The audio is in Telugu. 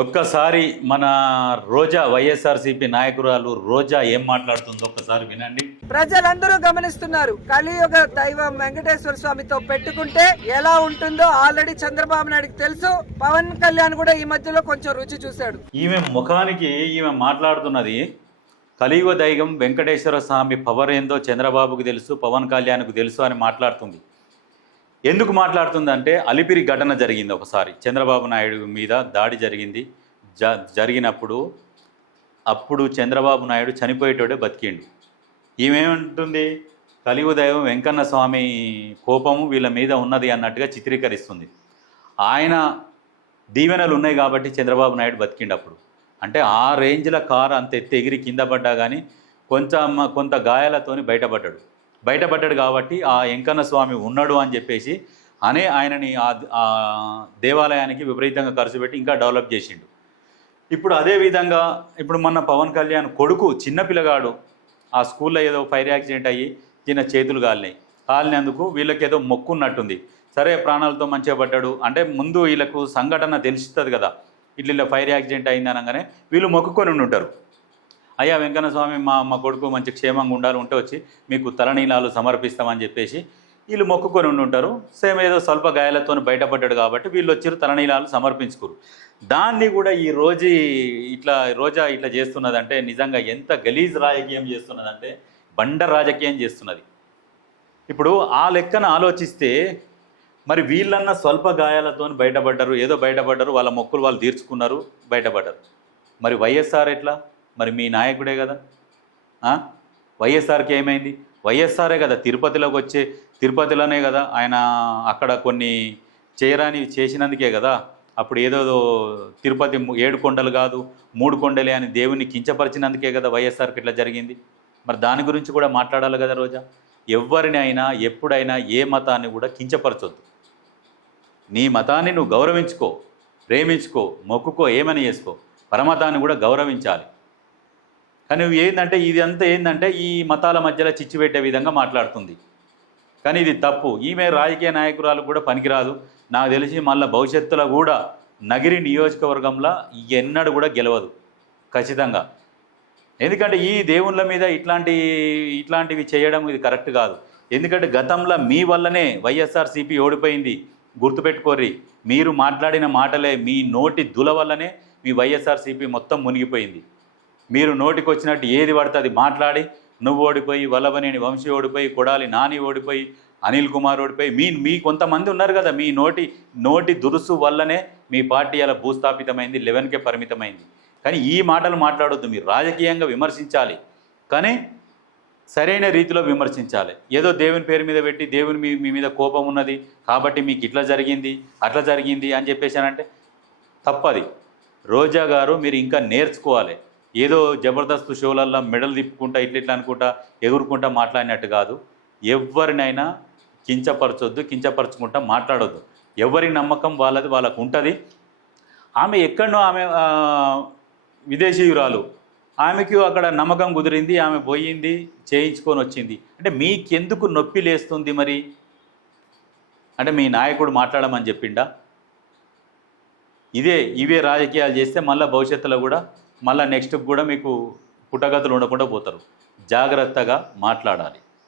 ఒక్కసారి మన రోజా వైఎస్ఆర్సీపీ నాయకురాలు రోజా ఏం మాట్లాడుతుందో ఒక్కసారి వినండి. ప్రజలందరూ గమనిస్తున్నారు. కలియుగ దైవం వెంకటేశ్వర స్వామితో పెట్టుకుంటే ఎలా ఉంటుందో ఆల్రెడీ చంద్రబాబు నాయుడుకి తెలుసు. పవన్ కళ్యాణ్ కూడా ఈ మధ్యలో కొంచెం రుచి చూశాడు. ఈమె ముఖానికి ఈమె మాట్లాడుతున్నది కలియుగ దైవం వెంకటేశ్వర స్వామి పవర్ ఏందో చంద్రబాబుకు తెలుసు, పవన్ కళ్యాణ్కు తెలుసు అని మాట్లాడుతుంది. ఎందుకు మాట్లాడుతుందంటే అలిపిరి ఘటన జరిగింది. ఒకసారి చంద్రబాబు నాయుడు మీద దాడి జరిగింది. జరిగినప్పుడు అప్పుడు చంద్రబాబు నాయుడు చనిపోయేటోడే బతికిండు. ఈమెమంటుంది కలియుగ దైవం వెంకన్న స్వామి కోపము వీళ్ళ మీద ఉన్నది అన్నట్టుగా చిత్రీకరిస్తుంది. ఆయన దీవెనలు ఉన్నాయి కాబట్టి చంద్రబాబు నాయుడు బతికిండు. అప్పుడు అంటే ఆ రేంజ్ల కారు అంత ఎత్తి ఎగిరి కింద పడ్డా కానీ కొంత గాయాలతోని బయటపడ్డాడు కాబట్టి ఆ వెంకన్న స్వామి ఉన్నాడు అని చెప్పేసి ఆయనని ఆ దేవాలయానికి విపరీతంగా ఖర్చు పెట్టి ఇంకా డెవలప్ చేసిండు. ఇప్పుడు అదేవిధంగా ఇప్పుడు మొన్న పవన్ కళ్యాణ్ కొడుకు చిన్నపిల్లగాడు ఆ స్కూల్లో ఏదో ఫైర్ యాక్సిడెంట్ అయ్యి చిన్న చేతులు కాలినందుకు వీళ్ళకి ఏదో మొక్కున్నట్టుంది. సరే ప్రాణాలతో మంచిగా పడ్డాడు అంటే ముందు వీళ్ళకు సంఘటన తెలుస్తుంది కదా, ఇట్లా ఫైర్ యాక్సిడెంట్ అయింది అనగానే వీళ్ళు మొక్కుకొని ఉంటారు. అయ్యా వెంకన్న స్వామి మా కొడుకు మంచి క్షేమంగా ఉండాలి ఉంటే వచ్చి మీకు తలనీలాలు సమర్పిస్తామని చెప్పేసి వీళ్ళు మొక్కుకొని ఉంటారు. సేమ్ ఏదో స్వల్ప గాయాలతో బయటపడ్డాడు కాబట్టి వీళ్ళు వచ్చి తలనీలాలు సమర్పించుకోరు. దాన్ని కూడా ఈ రోజా ఇట్లా చేస్తున్నదంటే నిజంగా ఎంత గలీజ్ రాజకీయం చేస్తున్నదంటే బండ రాజకీయం చేస్తున్నది. ఇప్పుడు ఆ లెక్కన ఆలోచిస్తే మరి వీళ్ళన్న స్వల్ప గాయాలతో బయటపడ్డారు, ఏదో బయటపడ్డారు, వాళ్ళ మొక్కులు వాళ్ళు తీర్చుకున్నారు, బయటపడ్డారు. మరి వైఎస్ఆర్ ఎట్లా? మరి మీ నాయకుడే కదా. వైఎస్ఆర్కి ఏమైంది? వైఎస్ఆరే కదా తిరుపతిలోనే కదా ఆయన అక్కడ కొన్ని చేసినందుకే కదా. అప్పుడు ఏదో తిరుపతి 7 కొండలు కాదు 3 కొండలే అని దేవుణ్ణి కించపరిచినందుకే కదా వైఎస్ఆర్కి ఇట్లా జరిగింది. మరి దాని గురించి కూడా మాట్లాడాలి కదా రోజా. ఎవరిని అయినా ఎప్పుడైనా ఏ మతాన్ని కూడా కించపరచొద్దు. నీ మతాన్ని నువ్వు గౌరవించుకో, ప్రేమించుకో, మొక్కుకో, ఏమని చేసుకో, పరమతాన్ని కూడా గౌరవించాలి. కానీ ఇదంతా ఏంటంటే ఈ మతాల మధ్యలో చిచ్చు పెట్టే విధంగా మాట్లాడుతుంది. కానీ ఇది తప్పు. ఈమె రాజకీయ నాయకురాలు కూడా పనికిరాదు. నాకు తెలిసి మళ్ళీ భవిష్యత్తులో కూడా నగిరి నియోజకవర్గంలో ఎన్నడూ కూడా గెలవదు ఖచ్చితంగా. ఎందుకంటే ఈ దేవుళ్ళ మీద ఇట్లాంటివి చేయడం ఇది కరెక్ట్ కాదు. ఎందుకంటే గతంలో మీ వల్లనే వైఎస్ఆర్సీపీ ఓడిపోయింది. గుర్తుపెట్టుకోర్రి. మీరు మాట్లాడిన మాటలే, మీ నోటి దుల వల్లనే మీ వైఎస్ఆర్సీపీ మొత్తం మునిగిపోయింది. మీరు నోటికి వచ్చినట్టు ఏది పడితే అది మాట్లాడి నువ్వు ఓడిపోయి, వల్లభనేని వంశీ ఓడిపోయి, కొడాలి నాని ఓడిపోయి, అనిల్ కుమార్ ఓడిపోయి, మీ కొంతమంది ఉన్నారు కదా, మీ నోటి దురుసు వల్లనే మీ పార్టీ అలా భూస్థాపితమైంది, 11కే పరిమితమైంది. కానీ ఈ మాటలు మాట్లాడొద్దు. మీరు రాజకీయంగా విమర్శించాలి, కానీ సరైన రీతిలో విమర్శించాలి. ఏదో దేవుని పేరు మీద పెట్టి దేవుని మీ మీద కోపం ఉన్నది కాబట్టి మీకు ఇట్లా జరిగింది అట్లా జరిగింది అని చెప్పేసానంటే తప్పది. రోజా గారు మీరు ఇంకా నేర్చుకోవాలి. ఏదో జబర్దస్త్ షోలల్లో మెడలు తిప్పుకుంటా ఇట్లా అనుకుంటా ఎగురుకుంటా మాట్లాడినట్టు కాదు. ఎవరినైనా కించపరచుకుంటా మాట్లాడొద్దు. ఎవరి నమ్మకం వాళ్ళకు ఉంటుంది. ఆమె ఎక్కడనో ఆమె విదేశీయురాలు, ఆమెకు అక్కడ నమ్మకం కుదిరింది, ఆమె పోయింది, చేయించుకొని వచ్చింది. అంటే మీకెందుకు నొప్పి లేస్తుంది మరి? అంటే మీ నాయకుడు మాట్లాడమని చెప్పిండా? ఇవే రాజకీయాలు చేస్తే మళ్ళీ భవిష్యత్తులో కూడా మళ్ళీ నెక్స్ట్ కూడా మీకు పుట్టగతులు ఉండకుండా పోతారు. జాగ్రత్తగా మాట్లాడాలి.